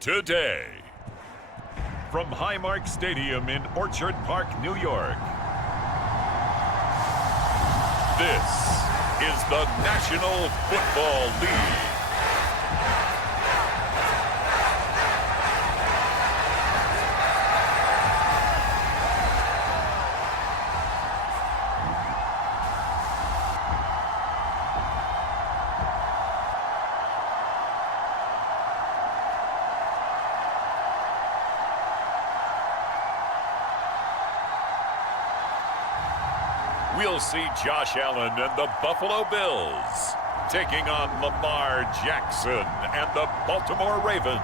today. From Highmark Stadium in Orchard Park, New York, this is the National Football League. We'll see Josh Allen and the Buffalo Bills taking on Lamar Jackson and the Baltimore Ravens.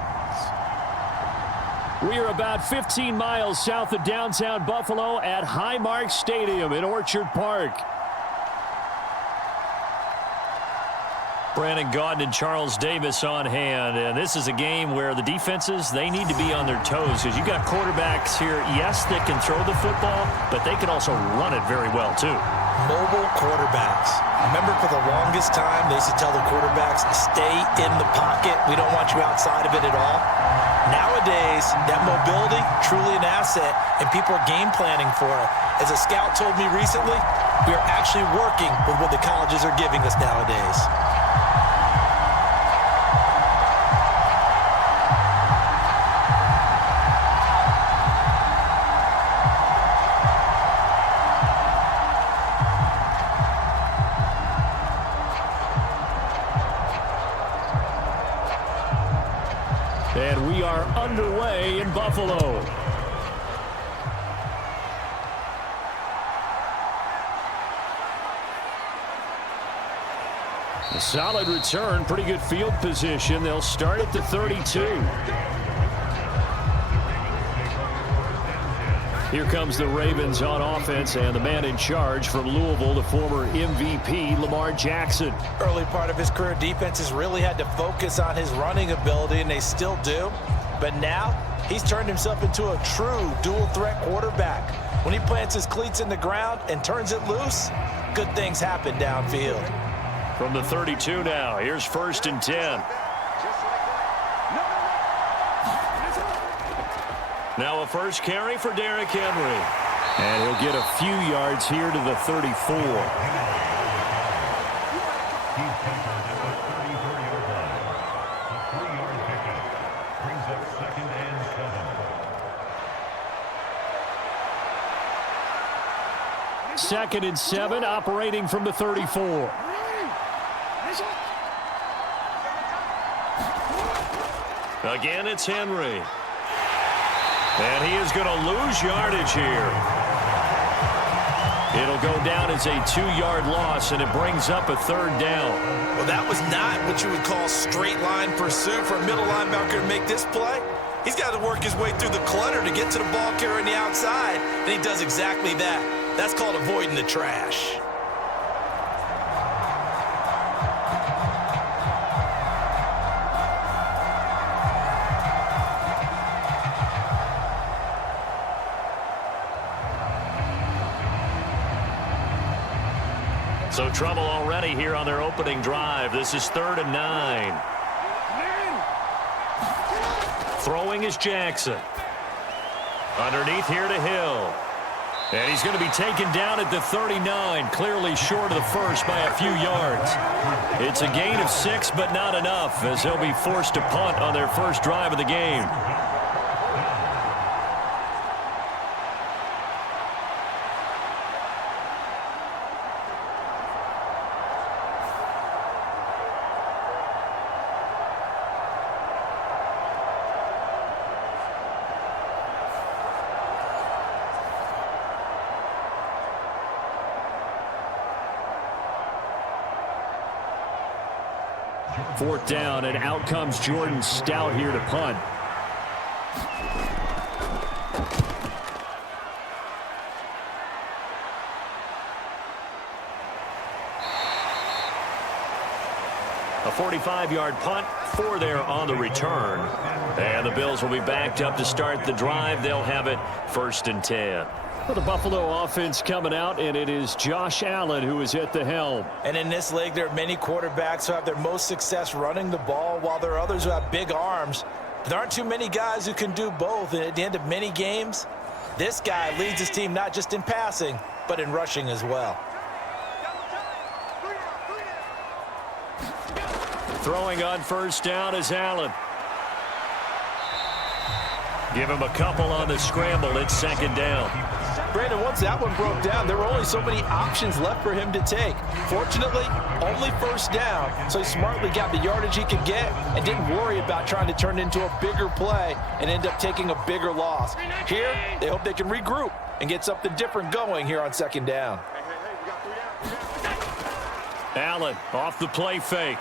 We are about 15 miles south of downtown Buffalo at Highmark Stadium in Orchard Park. Brandon Gaudin and Charles Davis on hand, and this is a game where the defenses, they need to be on their toes because you got quarterbacks here, yes, that can throw the football, but they can also run it very well too. Mobile quarterbacks. Remember, for the longest time, they used to tell the quarterbacks, stay in the pocket. We don't want you outside of it at all. Nowadays, that mobility, truly an asset, and people are game planning for it. As a scout told me recently, we are actually working with what the colleges are giving us nowadays. And we are underway in Buffalo. A solid return, pretty good field position. They'll start at the 32. Here comes the Ravens on offense, and the man in charge from Louisville, the former MVP, Lamar Jackson. Early part of his career, defenses really had to focus on his running ability, and they still do. But now, he's turned himself into a true dual-threat quarterback. When he plants his cleats in the ground and turns it loose, good things happen downfield. From the 32 now, here's 1st and 10. Now a first carry for Derrick Henry. And he'll get a few yards here to the 34. Second and 7, operating from the 34. Again, it's Henry. And he is going to lose yardage here. It'll go down as a 2-yard loss, and it brings up a 3rd down. Well, that was not what you would call straight line pursuit for a middle linebacker to make this play. He's got to work his way through the clutter to get to the ball carrier on the outside, and he does exactly that. That's called avoiding the trash. So trouble already here on their opening drive. This is 3rd and 9. Throwing is Jackson. Underneath here to Hill. And he's going to be taken down at the 39, clearly short of the first by a few yards. It's a gain of 6, but not enough, as they'll be forced to punt on their first drive of the game. Fourth down, and out comes Jordan Stout here to punt. A 45-yard punt, 4 there on the return. And the Bills will be backed up to start the drive. They'll have it 1st and 10. For the Buffalo offense coming out, and it is Josh Allen who is at the helm. And in this league, there are many quarterbacks who have their most success running the ball, while there are others who have big arms. There aren't too many guys who can do both, and at the end of many games, this guy leads his team not just in passing, but in rushing as well. Throwing on first down is Allen. Give him a couple on the scramble. It's second down. Brandon, once that one broke down, there were only so many options left for him to take. Fortunately, only first down, so he smartly got the yardage he could get and didn't worry about trying to turn it into a bigger play and end up taking a bigger loss. Here, they hope they can regroup and get something different going here on second down. Allen off the play fake.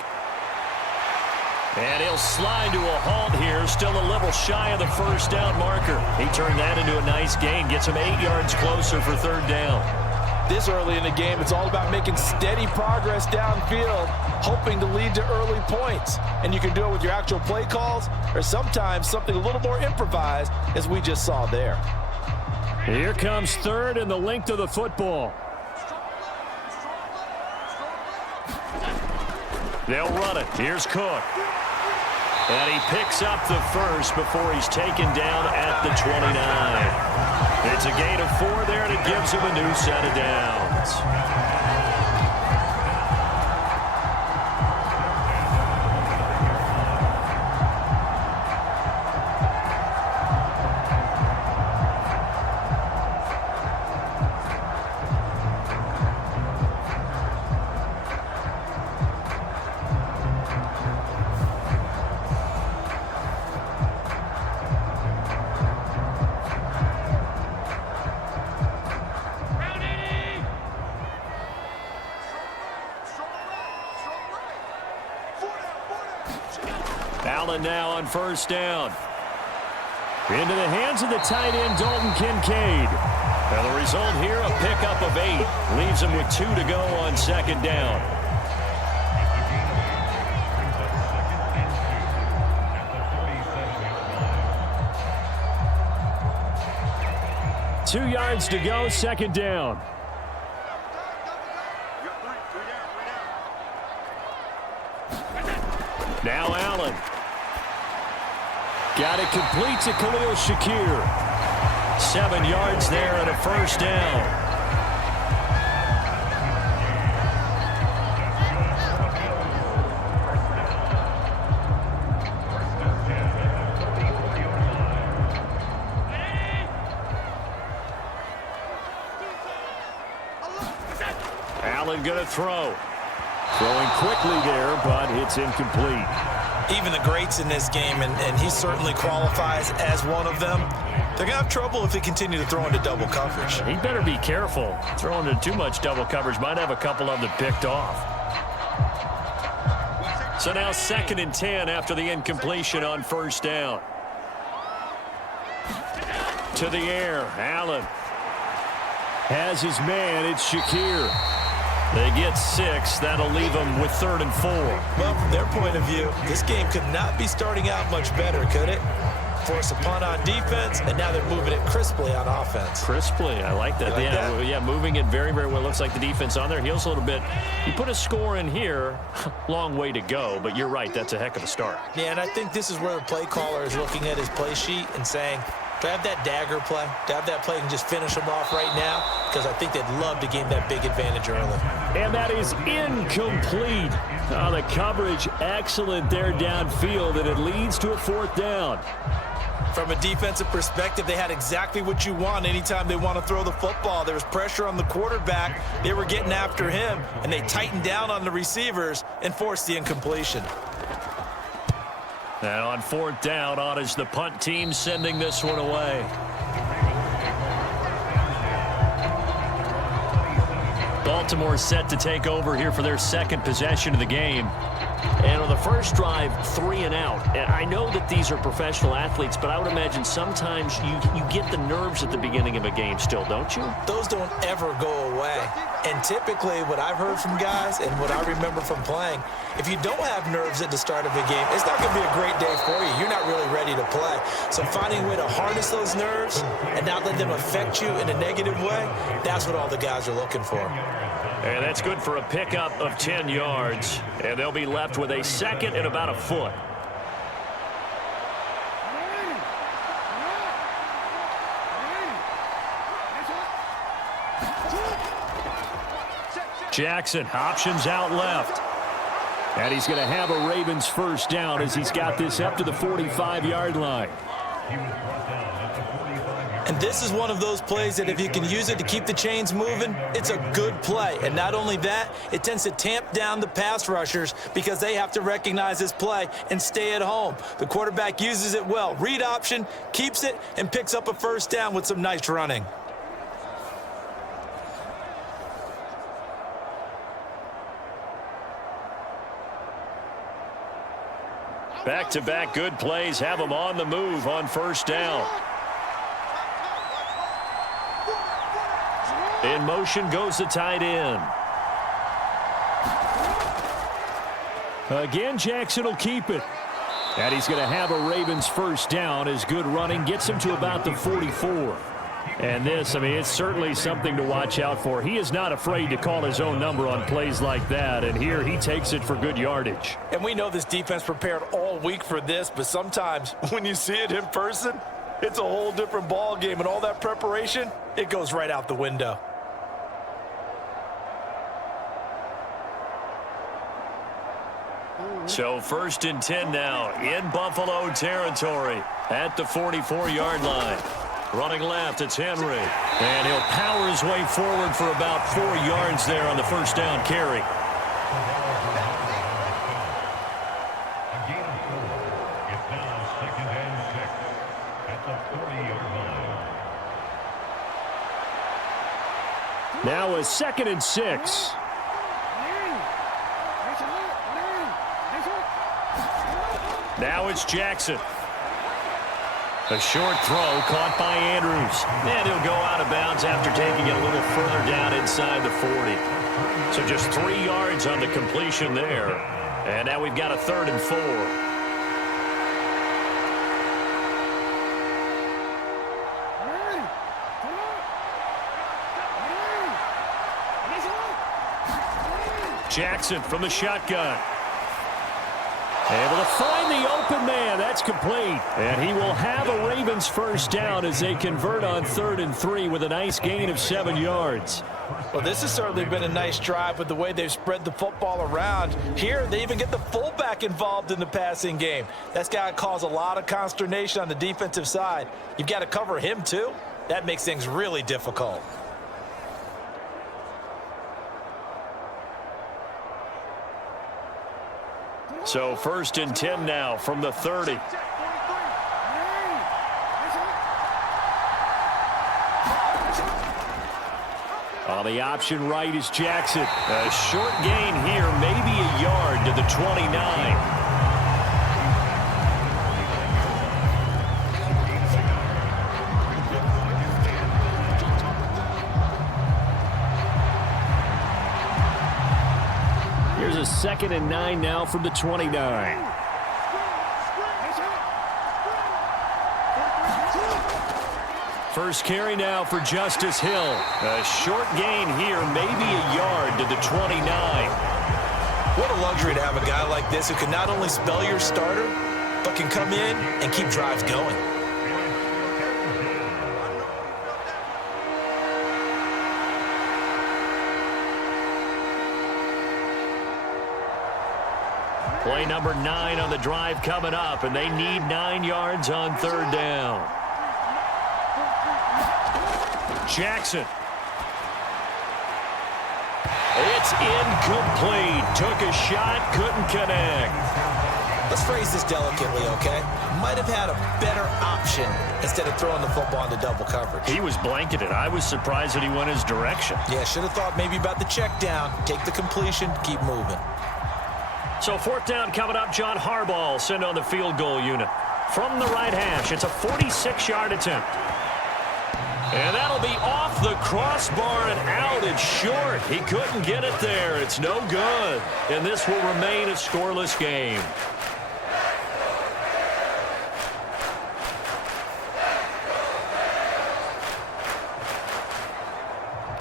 And he'll slide to a halt here, still a little shy of the first down marker. He turned that into a nice gain, gets him 8 yards closer for third down. This early in the game, it's all about making steady progress downfield, hoping to lead to early points. And you can do it with your actual play calls or sometimes something a little more improvised, as we just saw there. Here comes third and the length of the football. They'll run it. Here's Cook. And he picks up the first before he's taken down at the 29. It's a gain of 4 there, and it gives him a new set of downs. Allen now on first down. Into the hands of the tight end, Dalton Kincaid. And the result here, a pickup of 8. Leaves him with 2 to go on second down. Two yards to go, second down. Now Allen. Got it complete to Khalil Shakir. 7 yards there and a first down. Allen going to throw. Throwing quickly there, but it's incomplete. Even the greats in this game, and he certainly qualifies as one of them, they're going to have trouble if they continue to throw into double coverage. He better be careful. Throwing into too much double coverage might have a couple of them picked off. So now 2nd and 10 after the incompletion on first down. To the air, Allen has his man. It's Shakir. They get 6. That'll leave them with 3rd and 4. Well, from their point of view, this game could not be starting out much better, could it? Force a punt on defense, and now they're moving it crisply on offense. Crisply, I like that. Yeah, moving it very, very well. Looks like the defense on their heels a little bit. You put a score in here, long way to go, but you're right, that's a heck of a start. Yeah, and I think this is where the play caller is looking at his play sheet and saying, to have that dagger play, to have that play and just finish them off right now, because I think they'd love to gain that big advantage early. And that is incomplete. The coverage excellent there downfield, and it leads to a 4th down. From a defensive perspective, they had exactly what you want anytime they want to throw the football. There was pressure on the quarterback. They were getting after him, and they tightened down on the receivers and forced the incompletion. And on 4th down, on is the punt team sending this one away. Baltimore set to take over here for their 2nd possession of the game. And on the first drive, 3 and out. And I know that these are professional athletes, but I would imagine sometimes you get the nerves at the beginning of a game still, don't you? Those don't ever go away. And typically what I've heard from guys and what I remember from playing, if you don't have nerves at the start of a game, it's not going to be a great day for you. You're not really ready to play. So finding a way to harness those nerves and not let them affect you in a negative way, that's what all the guys are looking for. And that's good for a pickup of 10 yards. And they'll be left with a 2nd and about a foot. Jackson, options out left. And he's going to have a Ravens first down as he's got this up to the 45-yard line. And this is one of those plays that if you can use it to keep the chains moving, it's a good play. And not only that, it tends to tamp down the pass rushers because they have to recognize this play and stay at home. The quarterback uses it well. Read option, keeps it, and picks up a first down with some nice running. Back-to-back good plays have them on the move on first down. In motion goes the tight end. Again, Jackson will keep it. And he's going to have a Ravens first down as good running gets him to about the 44. And this, I mean, it's certainly something to watch out for. He is not afraid to call his own number on plays like that. And here he takes it for good yardage. And we know this defense prepared all week for this, but sometimes when you see it in person, it's a whole different ball game. And all that preparation, it goes right out the window. So 1st and 10 now in Buffalo territory at the 44-yard line. Running left, it's Henry. And he'll power his way forward for about 4 yards there on the first down carry. It's now 2nd and 6 at the 40-yard line. Now a 2nd and 6. Now it's Jackson. A short throw caught by Andrews. And he'll go out of bounds after taking it a little further down inside the 40. So just 3 yards on the completion there. And now we've got a 3rd and 4. Jackson from the shotgun. Able to find the open man. That's complete. And he will have a Ravens first down as they convert on 3rd and 3 with a nice gain of 7 yards. Well, this has certainly been a nice drive with the way they've spread the football around. Here, they even get the fullback involved in the passing game. That's got to cause a lot of consternation on the defensive side. You've got to cover him, too. That makes things really difficult. So 1st and 10 now from the 30. On the option right is Jackson. A short gain here, maybe a yard to the 29. Here's a 2nd and 9 now from the 29. First carry now for Justice Hill. A short gain here, maybe a yard to the 29. What a luxury to have a guy like this who can not only spell your starter, but can come in and keep drives going. Play number 9 on the drive coming up, and they need 9 yards on 3rd down. Jackson. It's incomplete. Took a shot, couldn't connect. Let's phrase this delicately, okay? Might have had a better option instead of throwing the football into double coverage. He was blanketed. I was surprised that he went his direction. Yeah, should have thought maybe about the check down, take the completion, keep moving. So 4th down coming up. John Harbaugh sent on the field goal unit. From the right hash, it's a 46-yard attempt. And that'll be off the crossbar and out. It's short. He couldn't get it there. It's no good. And this will remain a scoreless game.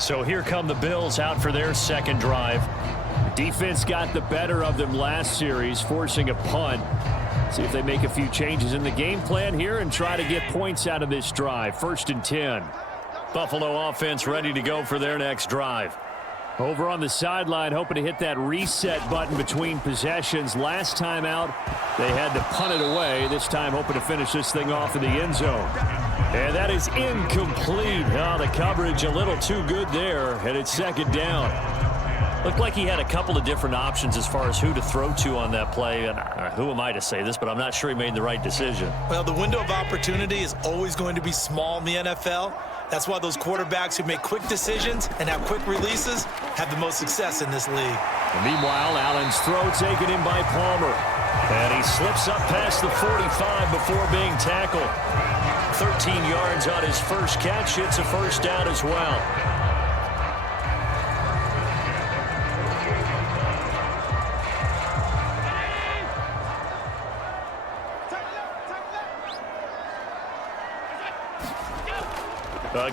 So here come the Bills out for their 2nd drive. Defense got the better of them last series, forcing a punt. See if they make a few changes in the game plan here and try to get points out of this drive. 1st and 10. Buffalo offense ready to go for their next drive. Over on the sideline, hoping to hit that reset button between possessions. Last time out, they had to punt it away. This time, hoping to finish this thing off in the end zone. And that is incomplete. Oh, the coverage a little too good there, and it's second down. Looked like he had a couple of different options as far as who to throw to on that play. And who am I to say this, but I'm not sure he made the right decision. Well, the window of opportunity is always going to be small in the NFL. That's why those quarterbacks who make quick decisions and have quick releases have the most success in this league. And meanwhile, Allen's throw taken in by Palmer. And he slips up past the 45 before being tackled. 13 yards on his first catch. It's a first down as well.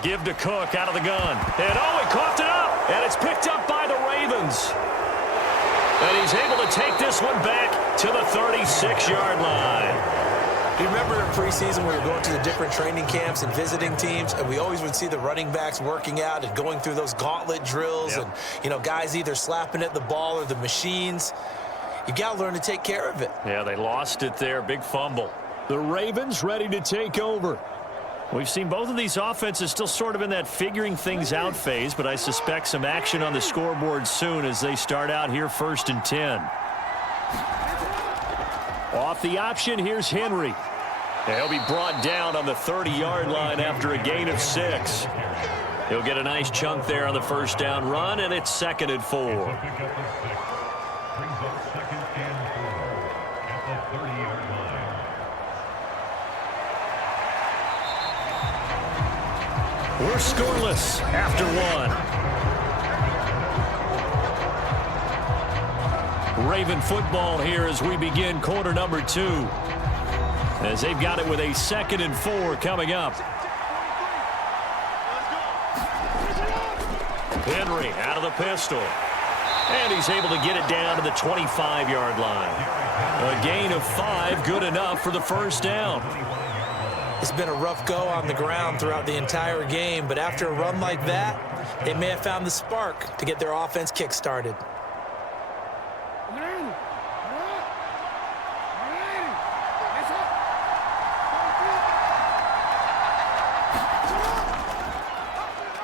Give to Cook out of the gun. And he coughed it up. And it's picked up by the Ravens. And he's able to take this one back to the 36-yard line. Do you remember in preseason we were going to the different training camps and visiting teams, and we always would see the running backs working out and going through those gauntlet drills, and, you know, guys either slapping at the ball or the machines. You got to learn to take care of it. Yeah, they lost it there. Big fumble. The Ravens ready to take over. We've seen both of these offenses still sort of in that figuring things out phase, but I suspect some action on the scoreboard soon as they start out here 1st and 10. Off the option, here's Henry. He'll be brought down on the 30-yard line after a gain of 6. He'll get a nice chunk there on the first down run, and it's 2nd and 4. Brings up 2nd and 4 at the 30-yard line. We're scoreless after 1. Raven football here as we begin quarter number 2. As they've got it with a 2nd and 4 coming up. Henry out of the pistol. And he's able to get it down to the 25-yard line. A gain of 5, good enough for the first down. It's been a rough go on the ground throughout the entire game, but after a run like that, they may have found the spark to get their offense kick-started.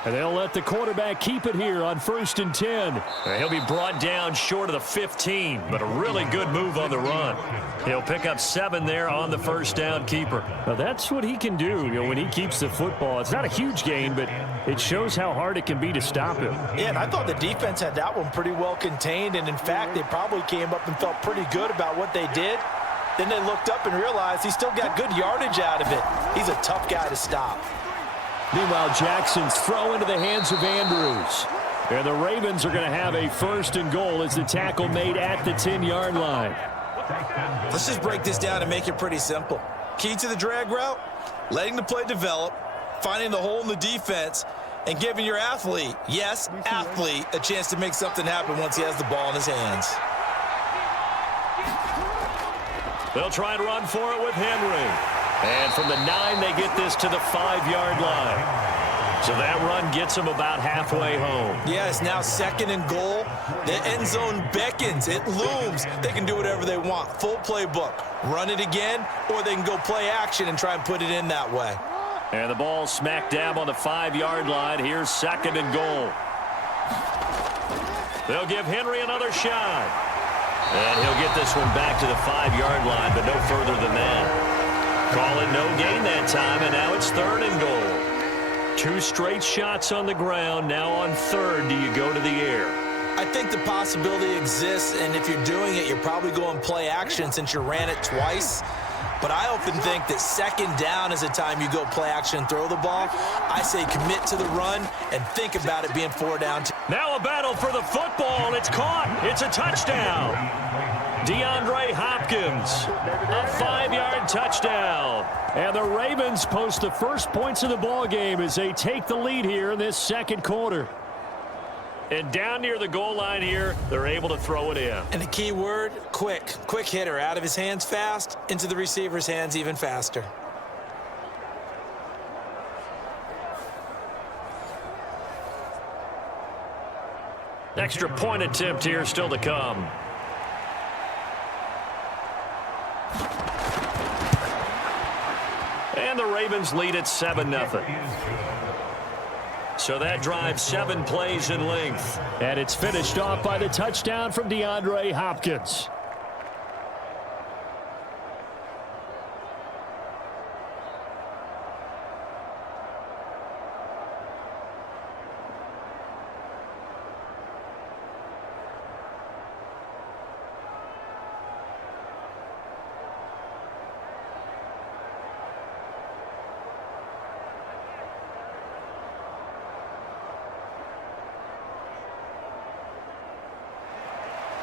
And they'll let the quarterback keep it here on 1st and 10. He'll be brought down short of the 15, but a really good move on the run. He'll pick up 7 there on the first down keeper. Now that's what he can do, when he keeps the football. It's not a huge gain, but it shows how hard it can be to stop him. Yeah, and I thought the defense had that one pretty well contained, and in fact, they probably came up and felt pretty good about what they did. Then they looked up and realized he still got good yardage out of it. He's a tough guy to stop. Meanwhile, Jackson's throw into the hands of Andrews. And the Ravens are going to have a 1st and goal as the tackle made at the 10-yard line. Let's just break this down and make it pretty simple. Key to the drag route, letting the play develop, finding the hole in the defense, and giving your athlete, yes, athlete, a chance to make something happen once he has the ball in his hands. They'll try and run for it with Henry. And from the 9, they get this to the 5-yard line. So that run gets them about halfway home. Yeah, it's now 2nd and goal. The end zone beckons. It looms. They can do whatever they want. Full playbook. Run it again, or they can go play action and try and put it in that way. And the ball smack dab on the 5-yard line. Here's 2nd and goal. They'll give Henry another shot. And he'll get this one back to the 5-yard line, but no further than that. Call it no gain that time, and now it's 3rd and goal. 2 straight shots on the ground. Now on 3rd, do you go to the air? I think the possibility exists, and if you're doing it, you're probably going play action since you ran it twice. But I often think that 2nd down is the time you go play action and throw the ball. I say commit to the run and think about it being 4 down. Now a battle for the football. It's caught. It's a touchdown. DeAndre Hopkins, a 5-yard touchdown. And the Ravens post the first points of the ball game as they take the lead here in this 2nd quarter. And down near the goal line here, they're able to throw it in. And the key word, quick. Quick hitter, out of his hands fast, into the receiver's hands even faster. Extra point attempt here still to come. And the Ravens lead at 7-0. So that drive 7 plays in length. And it's finished off by the touchdown from DeAndre Hopkins.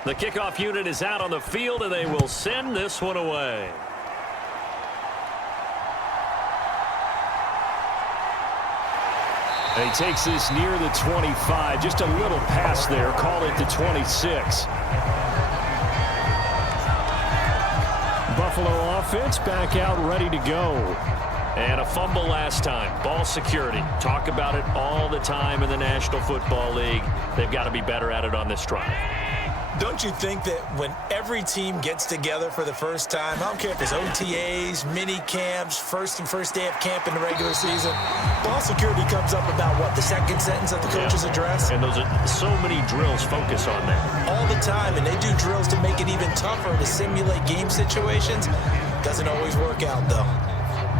The kickoff unit is out on the field, and they will send this one away. And he takes this near the 25. Just a little pass there. Call it the 26. Buffalo offense back out ready to go. And a fumble last time. Ball security. Talk about it all the time in the National Football League. They've got to be better at it on this drive. Don't you think that when every team gets together for the first time, I don't care if it's OTAs, mini camps, first day of camp in the regular season, ball security comes up about, what, the second sentence of the coach's address? And those are so many drills focus on that. All the time, and they do drills to make it even tougher to simulate game situations. Doesn't always work out, though.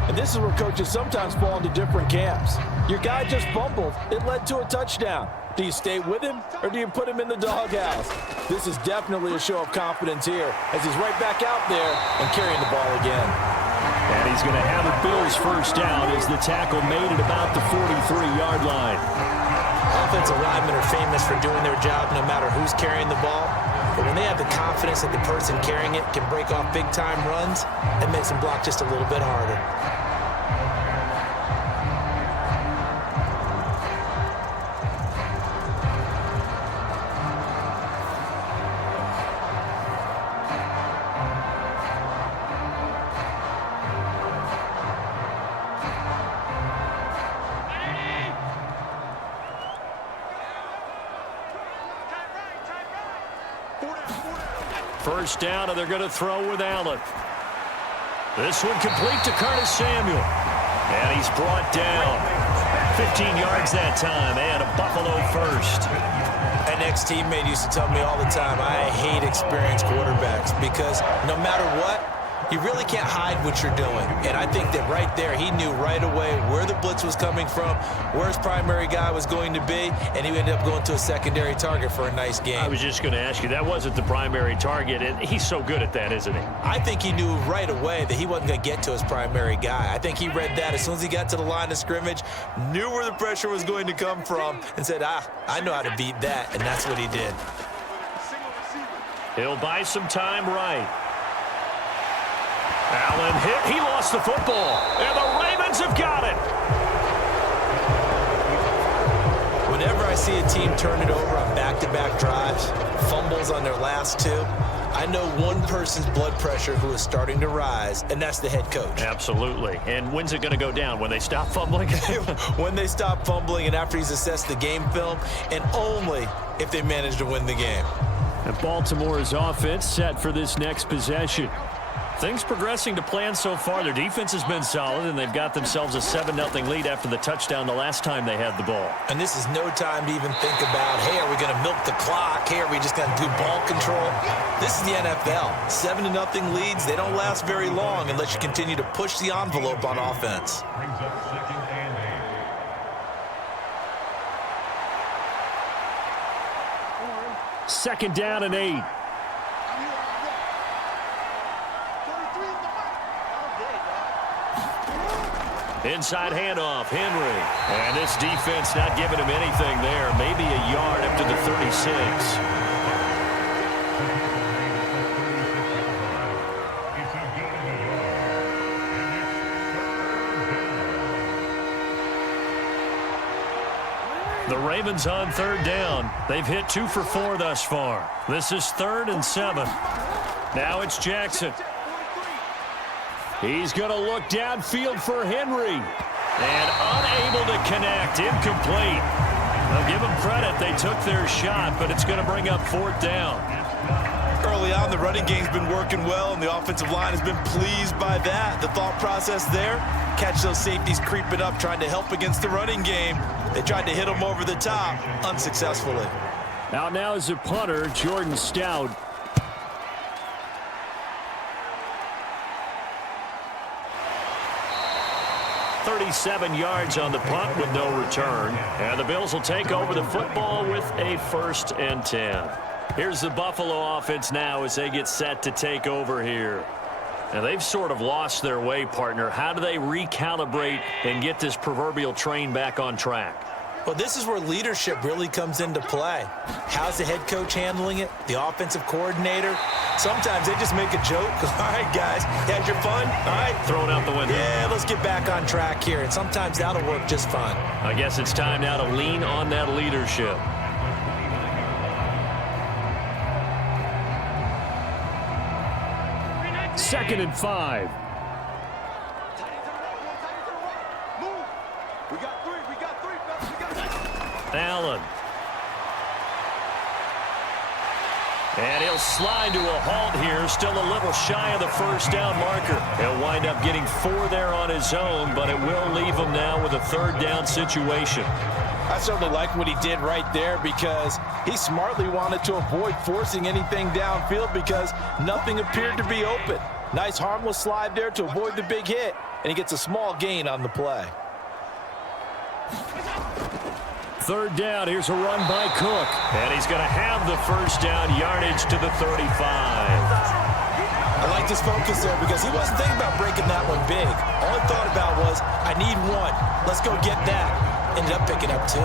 And this is where coaches sometimes fall into different camps. Your guy just fumbled. It led to a touchdown. Do you stay with him, or do you put him in the doghouse? This is definitely a show of confidence here as he's right back out there and carrying the ball again. And he's going to have a Bills first down as the tackle made at about the 43-yard line. Offensive linemen are famous for doing their job no matter who's carrying the ball. But when they have the confidence that the person carrying it can break off big-time runs, it makes them block just a little bit harder. First down, and they're going to throw with Allen. This one complete to Curtis Samuel. And he's brought down. 15 yards that time, and a Buffalo first. An ex-teammate used to tell me all the time, I hate experienced quarterbacks because no matter what, you really can't hide what you're doing. And I think that right there, he knew right away where the blitz was coming from, where his primary guy was going to be, and he ended up going to a secondary target for a nice game. I was just going to ask you, that wasn't the primary target, and he's so good at that, isn't he? I think he knew right away that he wasn't going to get to his primary guy. I think he read that as soon as he got to the line of scrimmage, knew where the pressure was going to come from, and said, I know how to beat that, and that's what he did. He'll buy some time right. Allen hit. He lost the football. And the Ravens have got it. Whenever I see a team turn it over on back-to-back drives, fumbles on their last two, I know one person's blood pressure who is starting to rise, and that's the head coach. Absolutely. And when's it going to go down? When they stop fumbling? When they stop fumbling and after he's assessed the game film, and only if they manage to win the game. And Baltimore's offense set for this next possession. Things progressing to plan so far. Their defense has been solid, and they've got themselves a 7-0 lead after the touchdown the last time they had the ball. And this is no time to even think about, hey, are we going to milk the clock? Hey, are we just going to do ball control? This is the NFL. 7-0 leads, they don't last very long unless you continue to push the envelope on offense. Brings up second and 8. Second down and 8. Inside handoff, Henry. And this defense not giving him anything there. Maybe a yard up to the 36. The Ravens on third down. They've hit 2 for 4 thus far. This is 3rd and 7. Now it's Jackson. He's going to look downfield for Henry. And unable to connect. Incomplete. I'll give them credit. They took their shot, but it's going to bring up 4th down. Early on, the running game's been working well, and the offensive line has been pleased by that. The thought process there, catch those safeties creeping up, trying to help against the running game. They tried to hit them over the top, unsuccessfully. Out now is the punter, Jordan Stout. .37 yards on the punt with no return. And the Bills will take over the football with a 1st and 10. Here's the Buffalo offense now as they get set to take over here. Now, they've sort of lost their way, partner. How do they recalibrate and get this proverbial train back on track? Well, this is where leadership really comes into play. How's the head coach handling it? The offensive coordinator? Sometimes they just make a joke. All right, guys, you had your fun? All right. Throw it out the window. Yeah, let's get back on track here. And sometimes that'll work just fine. I guess it's time now to lean on that leadership. Second and 5. Allen. And he'll slide to a halt here, still a little shy of the 1st down marker. He'll wind up getting 4 there on his own, but it will leave him now with a 3rd down situation. I certainly like what he did right there because he smartly wanted to avoid forcing anything downfield because nothing appeared to be open. Nice harmless slide there to avoid the big hit, and he gets a small gain on the play. 3rd down, here's a run by Cook. And he's going to have the 1st down yardage to the 35. I like this focus there because he wasn't thinking about breaking that one big. All he thought about was, I need 1. Let's go get that. Ended up picking up 2.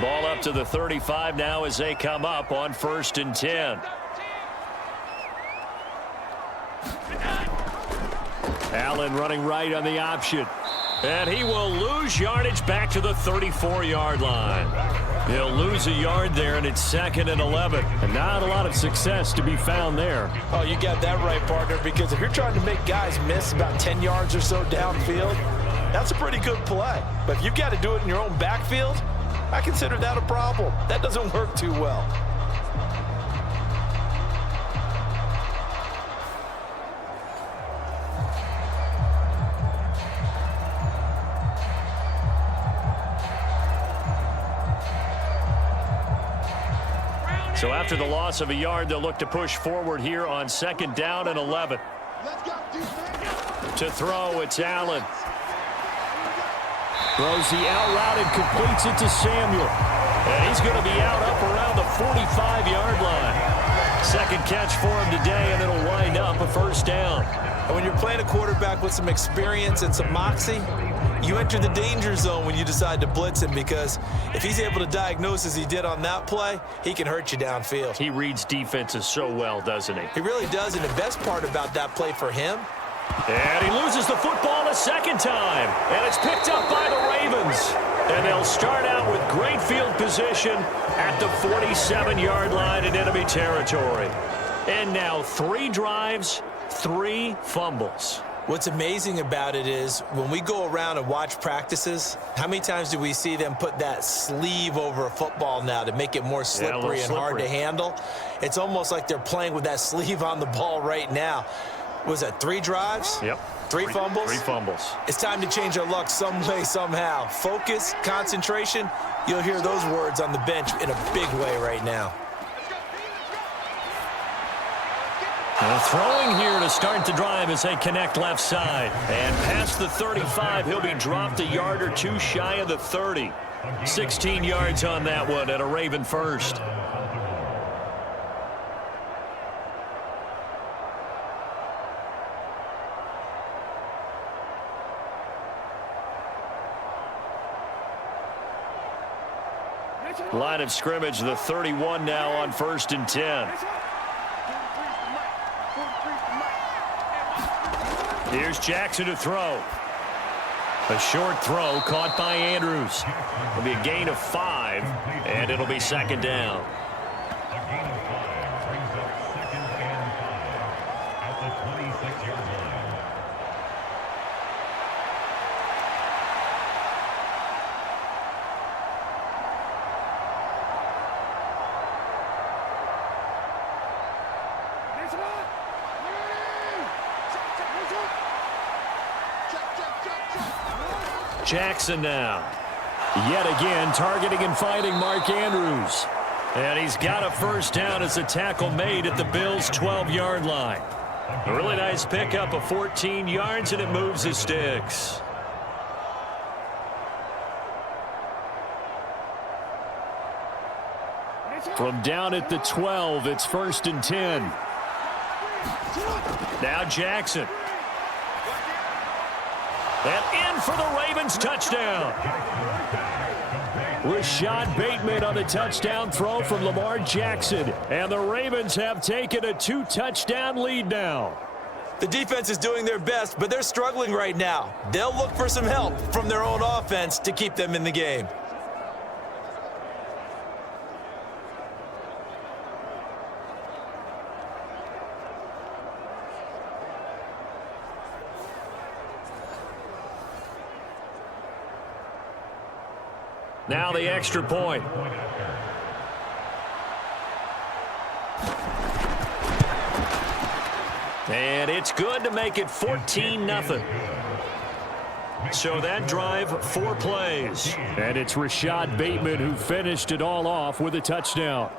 Ball up to the 35 now as they come up on 1st and 10. Allen running right on the option. And he will lose yardage back to the 34-yard line. He'll lose a yard there, and it's 2nd and 11. And not a lot of success to be found there. Oh, you got that right, partner, because if you're trying to make guys miss about 10 yards or so downfield, that's a pretty good play. But if you've got to do it in your own backfield, I consider that a problem. That doesn't work too well. So after the loss of a yard, they'll look to push forward here on 2nd down and 11. To throw, it's Allen. Throws the out route and completes it to Samuel. And he's going to be out up around the 45-yard line. Second catch for him today, and it'll wind up a 1st down. And when you're playing a quarterback with some experience and some moxie, you enter the danger zone when you decide to blitz him, because if he's able to diagnose as he did on that play, he can hurt you downfield. He reads defenses so well, doesn't he? He really does, and the best part about that play for him, and he loses the football a 2nd time. And it's picked up by the Ravens. And they'll start out with great field position at the 47-yard line in enemy territory. And now 3 drives, 3 fumbles. what's amazing about it is when we go around and watch practices, how many times do we see them put that sleeve over a football now to make it more slippery and hard to handle? It's almost like they're playing with that sleeve on the ball right now. Was that 3 drives? Yep. 3 fumbles? 3 fumbles. It's time to change our luck some way, somehow. Focus, concentration, you'll hear those words on the bench in a big way right now. Throwing here to start the drive as they connect left side. And past the 35, he'll be dropped a yard or 2 shy of the 30. 16 yards on that one at a Raven first. Line of scrimmage, the 31 now on 1st and 10. Here's Jackson to throw. A short throw caught by Andrews. It'll be a gain of 5, and it'll be second down. A gain of 5 brings up 2nd and 5 at the 26-yard line. Jackson now. Yet again, targeting and fighting Mark Andrews. And he's got a first down as a tackle made at the Bills' 12-yard line. A really nice pickup of 14 yards, and it moves the sticks. From down at the 12, it's 1st and 10. Now Jackson. And in for the Ravens touchdown. Rashad Bateman on the touchdown throw from Lamar Jackson. And the Ravens have taken a 2-touchdown lead now. The defense is doing their best, but they're struggling right now. They'll look for some help from their own offense to keep them in the game. Now the extra point. And it's good to make it 14-0. So that drive, 4 plays. And it's Rashad Bateman who finished it all off with a touchdown.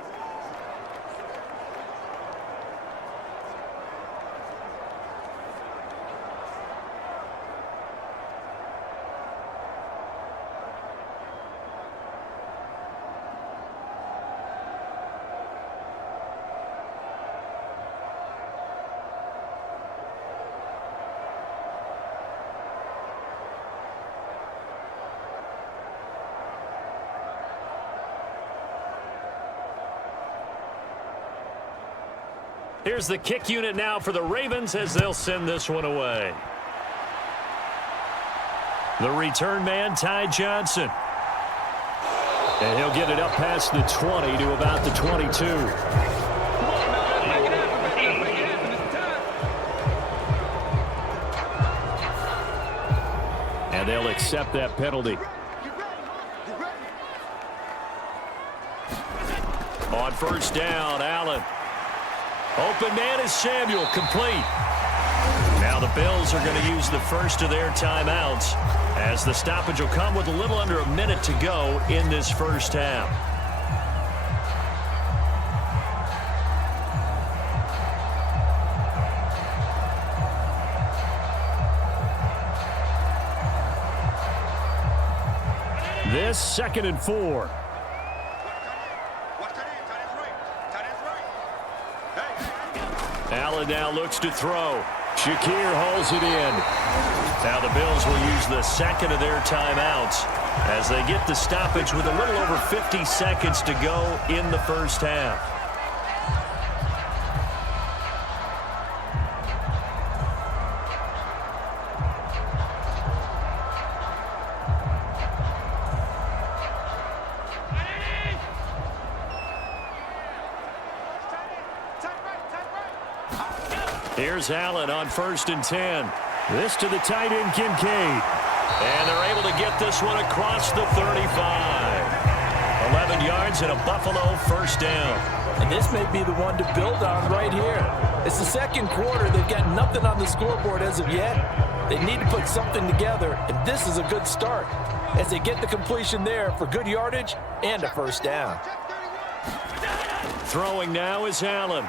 Here's the kick unit now for the Ravens as they'll send this one away. The return man, Ty Johnson. And he'll get it up past the 20 to about the 22. And they'll accept that penalty. On first down, Allen. Open man is Samuel, complete. Now the Bills are going to use the first of their timeouts as the stoppage will come with a little under a minute to go in this first half. This 2nd and 4. Allen now looks to throw. Shakir holds it in. Now the Bills will use the second of their timeouts as they get the stoppage with a little over 50 seconds to go in the first half. Here's Allen on 1st and 10. This to the tight end, Kincaid. And they're able to get this one across the 35. 11 yards and a Buffalo first down. And this may be the one to build on right here. It's the second quarter. They've got nothing on the scoreboard as of yet. They need to put something together, and this is a good start as they get the completion there for good yardage and a first down. Throwing now is Allen.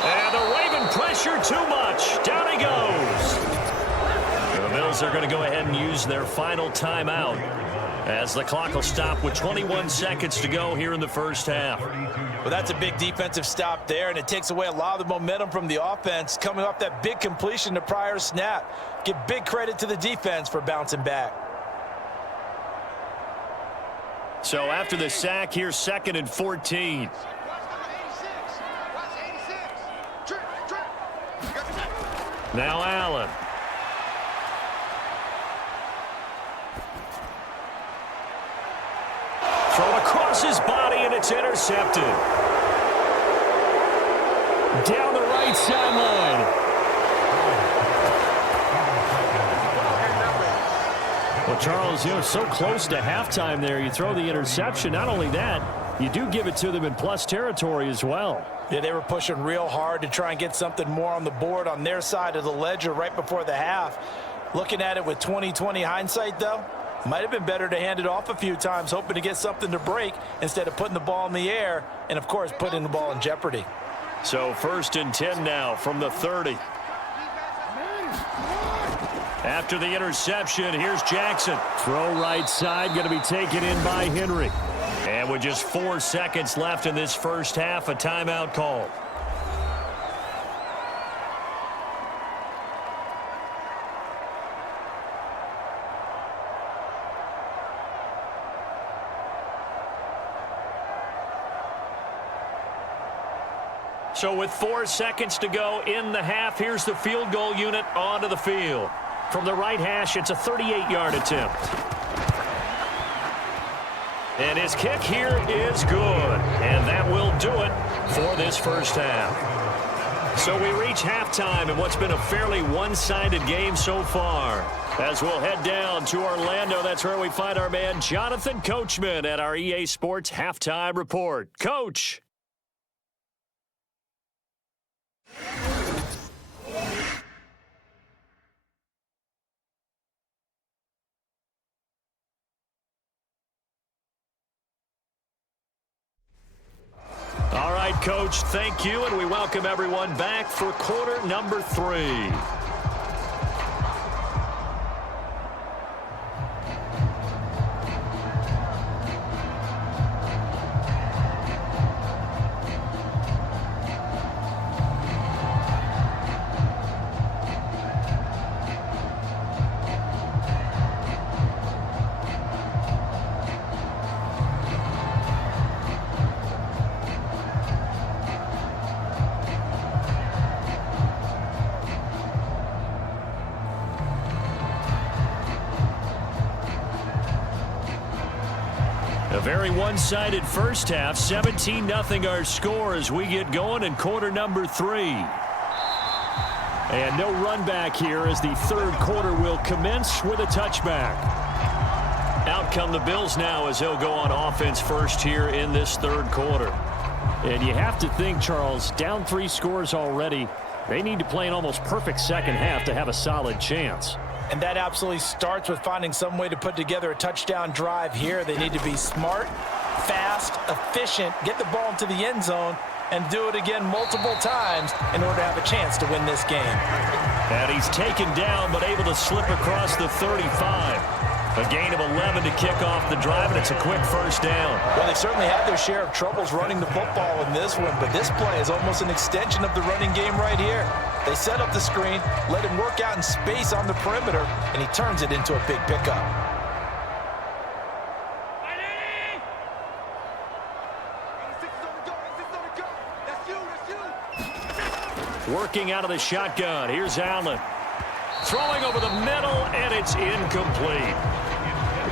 And the Raven pressure too much. Down he goes. The Bills are going to go ahead and use their final timeout as the clock will stop with 21 seconds to go here in the first half. Well, that's a big defensive stop there, and it takes away a lot of the momentum from the offense coming off that big completion to prior snap. Give big credit to the defense for bouncing back. So after the sack, here's 2nd and 14. Now Allen. Thrown across his body, and it's intercepted. Down the right sideline. Well, Charles, so close to halftime there. You throw the interception. Not only that, you do give it to them in plus territory as well. Yeah, they were pushing real hard to try and get something more on the board on their side of the ledger right before the half. Looking at it with 20/20 hindsight, though, might have been better to hand it off a few times, hoping to get something to break instead of putting the ball in the air and, of course, putting the ball in jeopardy. So 1st and 10 now from the 30. After the interception, here's Jackson. Throw right side, going to be taken in by Henry. And with just 4 seconds left in this first half, a timeout call. So with 4 seconds to go in the half, here's the field goal unit onto the field. From the right hash, it's a 38-yard attempt. And his kick here is good. And that will do it for this first half. So we reach halftime in what's been a fairly one-sided game so far. As we'll head down to Orlando, that's where we find our man Jonathan Coachman at our EA Sports Halftime Report. Coach. All right, Coach, thank you, and we welcome everyone back for quarter number 3. A very one-sided first half, 17-0 our score as we get going in quarter number 3. And no run back here as the third quarter will commence with a touchback. Out come the Bills now as they'll go on offense first here in this third quarter. And you have to think, Charles, down 3 scores already, they need to play an almost perfect second half to have a solid chance. And that absolutely starts with finding some way to put together a touchdown drive here. They need to be smart, fast, efficient, get the ball into the end zone, and do it again multiple times in order to have a chance to win this game. And he's taken down but able to slip across the 35. A gain of 11 to kick off the drive, and it's a quick first down. Well, they certainly had their share of troubles running the football in this one, but this play is almost an extension of the running game right here. They set up the screen, let him work out in space on the perimeter, and he turns it into a big pickup. Working out of the shotgun. Here's Allen. Throwing over the middle, and it's incomplete.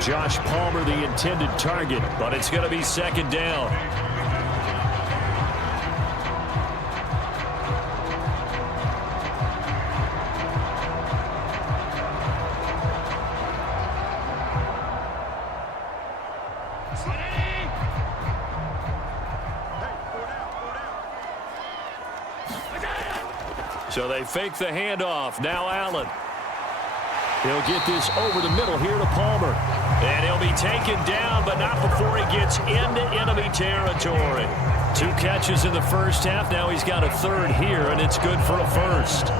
Josh Palmer, the intended target, but it's going to be second down. So they fake the handoff. Now Allen. He'll get this over the middle here to Palmer. And he'll be taken down, but not before he gets into enemy territory. 2 catches in the first half. Now he's got a third here, and it's good for a first.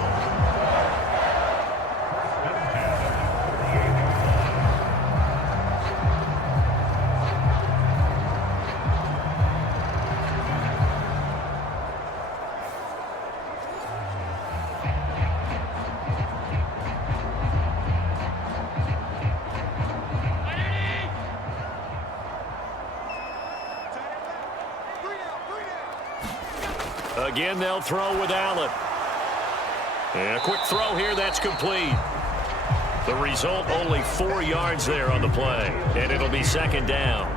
Again, they'll throw with Allen. And a quick throw here, that's complete. The result, only 4 yards there on the play. And it'll be second down.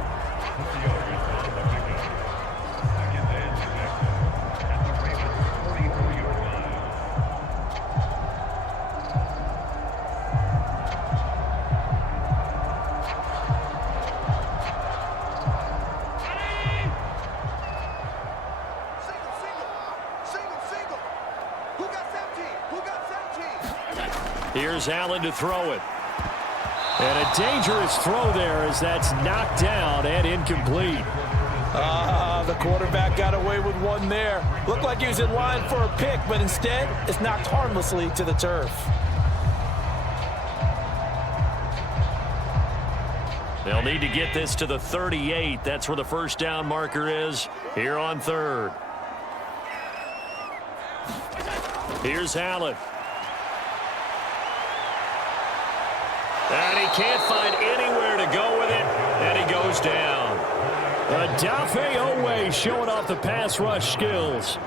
Here's Allen to throw it. And a dangerous throw there as that's knocked down and incomplete. The quarterback got away with one there. Looked like he was in line for a pick, but instead, it's knocked harmlessly to the turf. They'll need to get this to the 38. That's where the first down marker is here on third. Here's Allen. And he can't find anywhere to go with it, and he goes down. Odafe Oweh showing off the pass rush skills.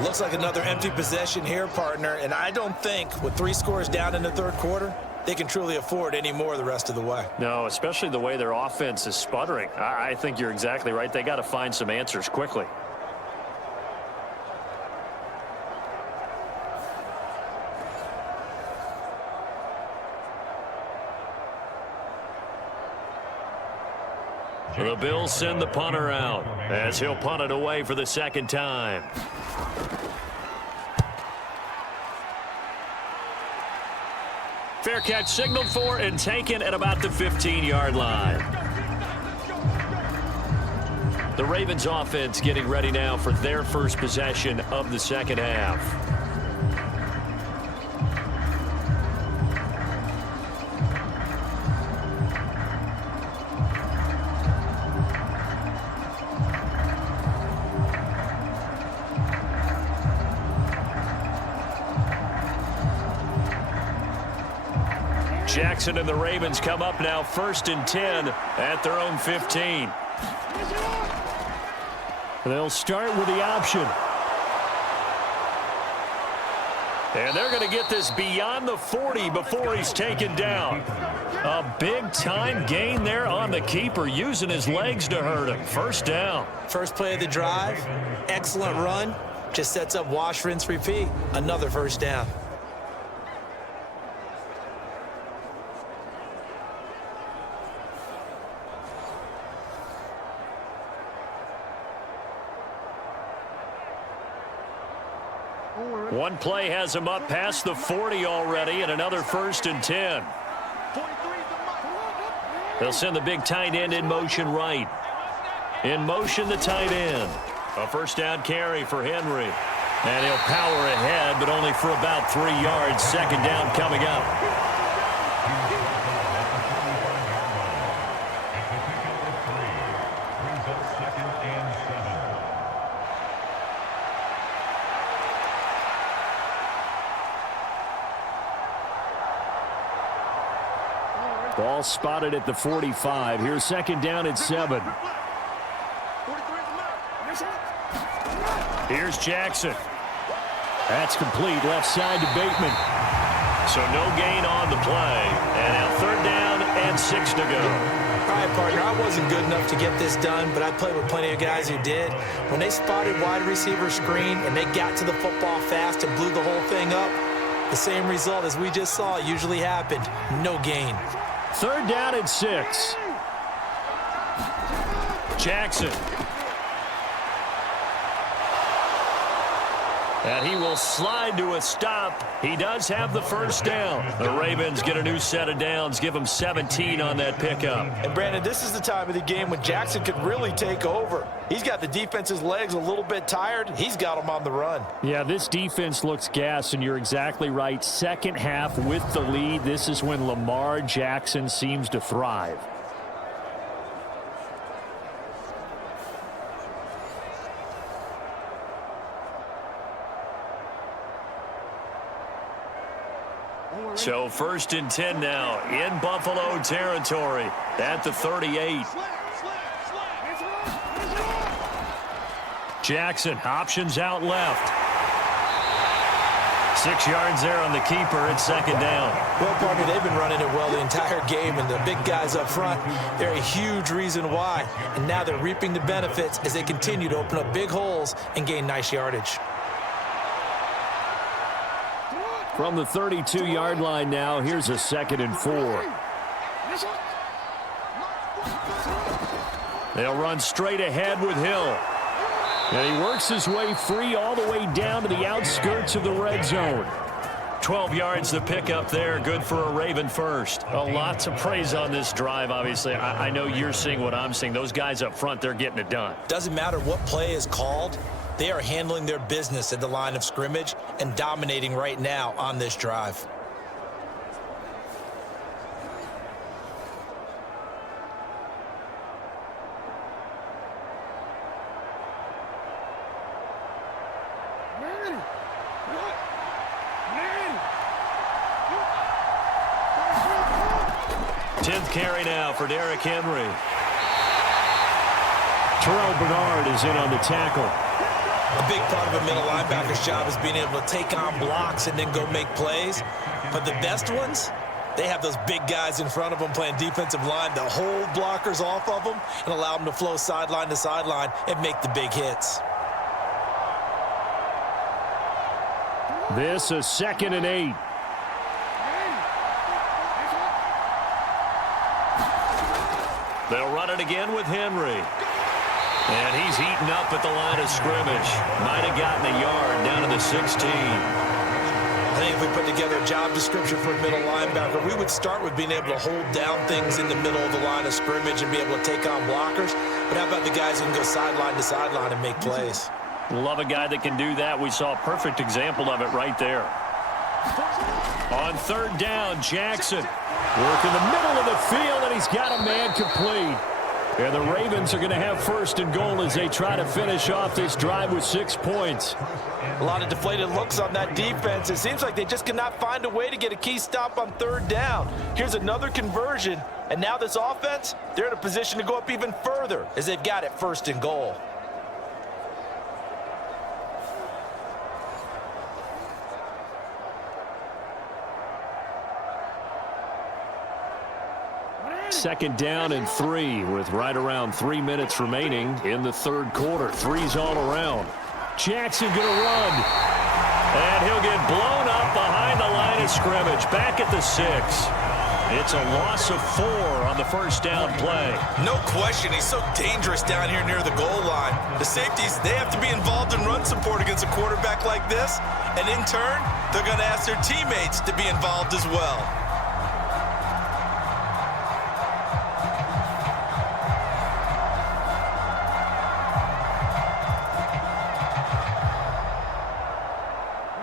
Looks like another empty possession here, partner, and I don't think with 3 scores down in the third quarter, they can truly afford any more the rest of the way. No, especially the way their offense is sputtering. I think you're exactly right. They got to find some answers quickly. The Bills send the punter out as he'll punt it away for the second time. Fair catch signaled for and taken at about the 15-yard line. The Ravens offense getting ready now for their first possession of the second half. Jackson and the Ravens come up now 1st and 10 at their own 15. They'll start with the option. And they're going to get this beyond the 40 before he's taken down. A big-time gain there on the keeper, using his legs to hurt him. First down. First play of the drive, excellent run. Just sets up wash, rinse, repeat. Another first down. One play has him up past the 40 already, and another 1st and 10. They'll send the big tight end in motion right. In motion, the tight end. A first down carry for Henry. And he'll power ahead, but only for about 3 yards. Second down coming up. Ball spotted at the 45. Here's second down at 7. Here's Jackson. That's complete. Left side to Bateman. So no gain on the play. And now 3rd down and 6 to go. All right, partner, I wasn't good enough to get this done, but I played with plenty of guys who did. When they spotted wide receiver screen and they got to the football fast and blew the whole thing up, the same result as we just saw usually happened. No gain. 3rd down and 6. Jackson. And he will slide to a stop. He does have the first down. The Ravens get a new set of downs, give him 17 on that pickup. And Brandon, this is the time of the game when Jackson could really take over. He's got the defense's legs a little bit tired. He's got them on the run. Yeah, this defense looks gassed, and you're exactly right. Second half with the lead, this is when Lamar Jackson seems to thrive. So 1st and 10 now in Buffalo territory at the 38. Jackson options out left. 6 yards there on the keeper. It's second down. Well, partner, they've been running it well the entire game, and the big guys up front, they're a huge reason why. And now they're reaping the benefits as they continue to open up big holes and gain nice yardage. From the 32-yard line now, here's a 2nd and 4. They'll run straight ahead with Hill. And he works his way free all the way down to the outskirts of the red zone. 12 yards to pick up there. Good for a Raven first. A lot to praise on this drive, obviously. I know you're seeing what I'm seeing. Those guys up front, they're getting it done. Doesn't matter what play is called. They are handling their business at the line of scrimmage and dominating right now on this drive. Carry now for Derrick Henry. Terrell Bernard is in on the tackle. A big part of a middle linebacker's job is being able to take on blocks and then go make plays. But the best ones, they have those big guys in front of them playing defensive line to hold blockers off of them and allow them to flow sideline to sideline and make the big hits. This is 2nd and 8. They'll run it again with Henry. And he's eaten up at the line of scrimmage. Might have gotten a yard down to the 16. I think if we put together a job description for a middle linebacker, we would start with being able to hold down things in the middle of the line of scrimmage and be able to take on blockers. But how about the guys who can go sideline to sideline and make plays? Love a guy that can do that. We saw a perfect example of it right there. On 3rd down, Jackson. Work in the middle of the field, and he's got a man complete. And the Ravens are going to have 1st and goal as they try to finish off this drive with 6 points. A lot of deflated looks on that defense. It seems like they just cannot find a way to get a key stop on 3rd down. Here's another conversion, and now this offense, they're in a position to go up even further as they've got it 1st and goal. Second down and 3 with right around 3 minutes remaining in the 3rd quarter. 3's all around. Jackson going to run. And he'll get blown up behind the line of scrimmage. Back at the 6. It's a loss of 4 on the 1st down play. No question, he's so dangerous down here near the goal line. The safeties, they have to be involved in run support against a quarterback like this. And in turn, they're going to ask their teammates to be involved as well.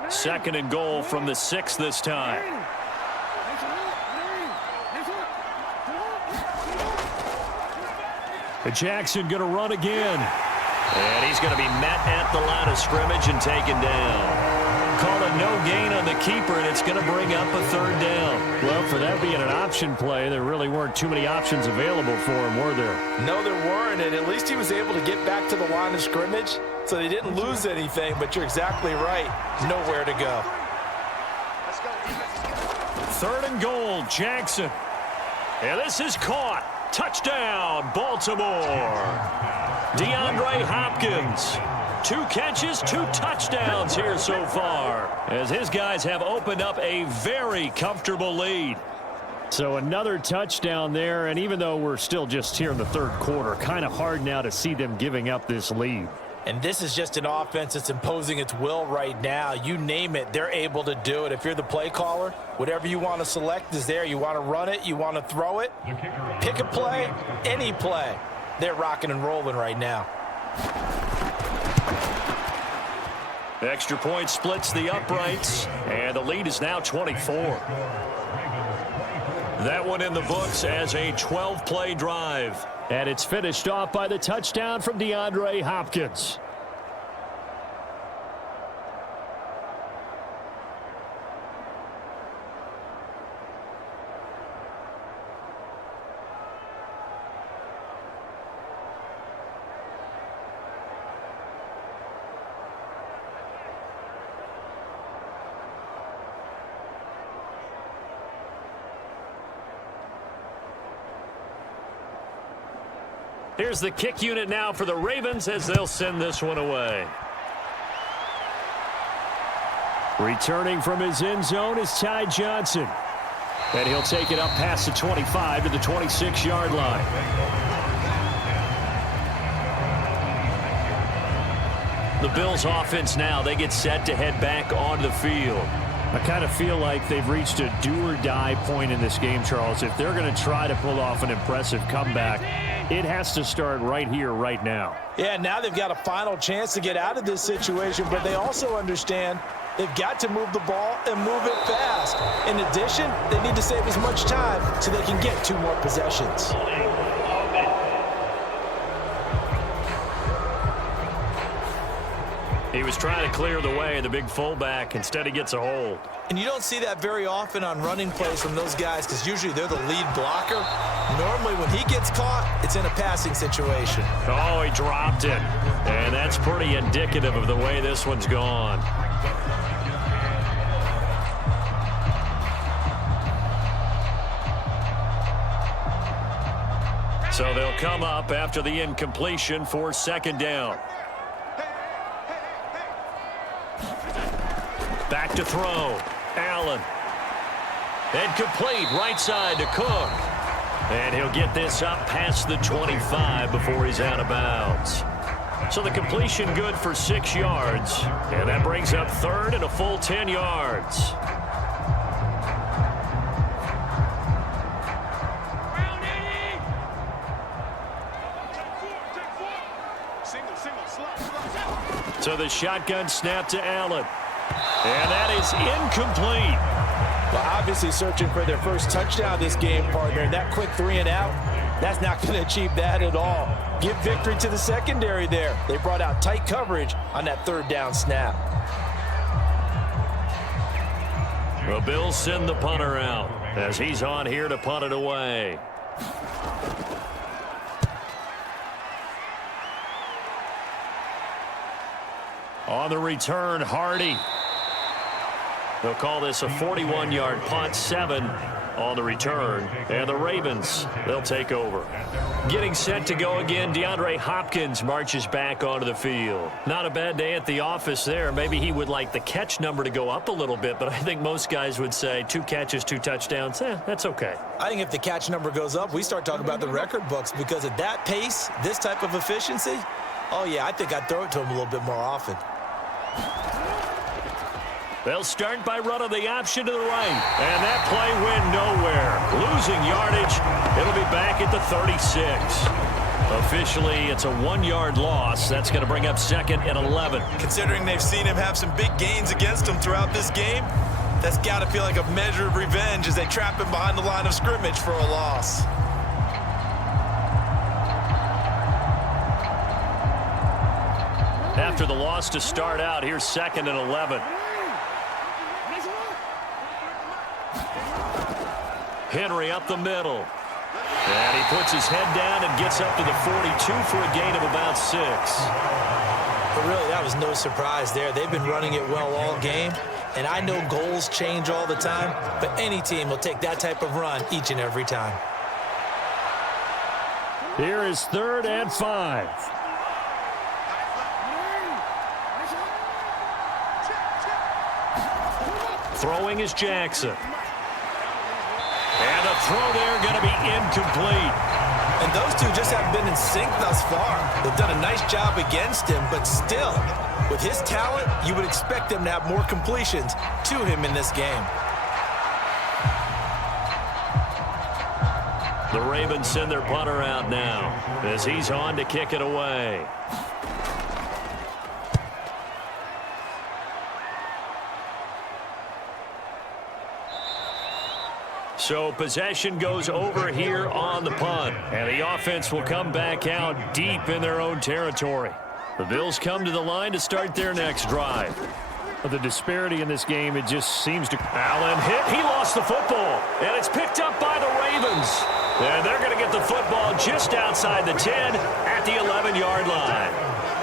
Second and goal from the 6 this time. Jackson going to run again. And he's going to be met at the line of scrimmage and taken down. Call it no gain on the keeper, and it's going to bring up a 3rd down. Well, for that being an option play, there really weren't too many options available for him, were there? No, there weren't, and at least he was able to get back to the line of scrimmage, so they didn't lose anything, but you're exactly right. Nowhere to go. 3rd and goal, Jackson. And this is caught. Touchdown, Baltimore. DeAndre Hopkins. 2 catches, 2 touchdowns here so far, as his guys have opened up a very comfortable lead. So another touchdown there, and even though we're still just here in the 3rd quarter, kind of hard now to see them giving up this lead. And this is just an offense that's imposing its will right now. You name it, they're able to do it. If you're the play caller, whatever you want to select is there. You want to run it, you want to throw it, pick a play, any play. They're rocking and rolling right now. Extra point splits the uprights, and the lead is now 24. That one in the books as a 12-play drive. And it's finished off by the touchdown from DeAndre Hopkins. Here's the kick unit now for the Ravens as they'll send this one away. Returning from his end zone is Ty Johnson. And he'll take it up past the 25 to the 26-yard line. The Bills offense now, they get set to head back onto the field. I kind of feel like they've reached a do-or-die point in this game, Charles. If they're going to try to pull off an impressive comeback, it has to start right here, right now. Yeah, now they've got a final chance to get out of this situation, but they also understand they've got to move the ball and move it fast. In addition, they need to save as much time so they can get 2 more possessions. He was trying to clear the way, the big fullback. Instead, he gets a hold. And you don't see that very often on running plays from those guys because usually they're the lead blocker. Normally, when he gets caught, it's in a passing situation. Oh, he dropped it. And that's pretty indicative of the way this one's gone. So they'll come up after the incompletion for 2nd down. Back to throw. Allen. And complete right side to Cook. And he'll get this up past the 25 before he's out of bounds. So the completion good for 6 yards. And that brings up 3rd and a full 10 yards. So the shotgun snap to Allen. And that is incomplete. Well, obviously searching for their first touchdown this game, partner. And that quick 3 and out, that's not going to achieve that at all. Give victory to the secondary there. They brought out tight coverage on that 3rd down snap. The Bills send the punter out as he's on here to punt it away. On the return, Hardy. They'll call this a 41-yard punt, 7 on the return. And the Ravens, they'll take over. Getting set to go again, DeAndre Hopkins marches back onto the field. Not a bad day at the office there. Maybe he would like the catch number to go up a little bit, but I think most guys would say 2 catches, 2 touchdowns. That's okay. I think if the catch number goes up, we start talking about the record books because at that pace, this type of efficiency, oh, yeah, I think I'd throw it to him a little bit more often. They'll start by running the option to the right. And that play went nowhere. Losing yardage. It'll be back at the 36. Officially, it's a 1-yard loss. That's going to bring up 2nd and 11. Considering they've seen him have some big gains against him throughout this game, that's got to feel like a measure of revenge as they trap him behind the line of scrimmage for a loss. After the loss to start out, here's 2nd and 11. Henry up the middle. And he puts his head down and gets up to the 42 for a gain of about 6. But really, that was no surprise there. They've been running it well all game. And I know goals change all the time, but any team will take that type of run each and every time. Here is 3rd and 5. Throwing is Jackson. And a throw there going to be incomplete. And those two just haven't been in sync thus far. They've done a nice job against him, but still, with his talent, you would expect them to have more completions to him in this game. The Ravens send their punter out now as he's on to kick it away. So possession goes over here on the punt. And the offense will come back out deep in their own territory. The Bills come to the line to start their next drive. But the disparity in this game, it just seems to... Allen hit. He lost the football. And it's picked up by the Ravens. And they're going to get the football just outside the 10 at the 11-yard line.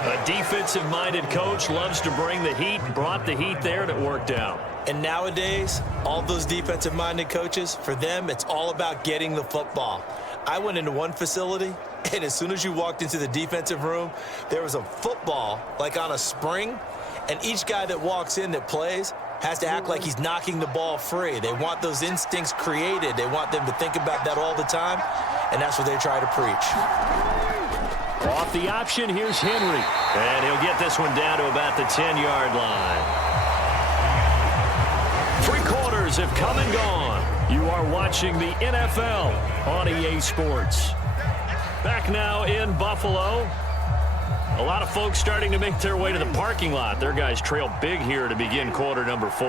A defensive-minded coach loves to bring the heat, brought the heat there, and it worked out. And nowadays, all those defensive-minded coaches, for them, it's all about getting the football. I went into one facility, and as soon as you walked into the defensive room, there was a football, like on a spring, and each guy that walks in that plays has to act like he's knocking the ball free. They want those instincts created. They want them to think about that all the time, and that's what they try to preach. Off the option, here's Henry. And he'll get this one down to about the 10-yard line. 3 quarters have come and gone. You are watching the NFL on EA Sports. Back now in Buffalo. A lot of folks starting to make their way to the parking lot. Their guys trail big here to begin quarter number 4.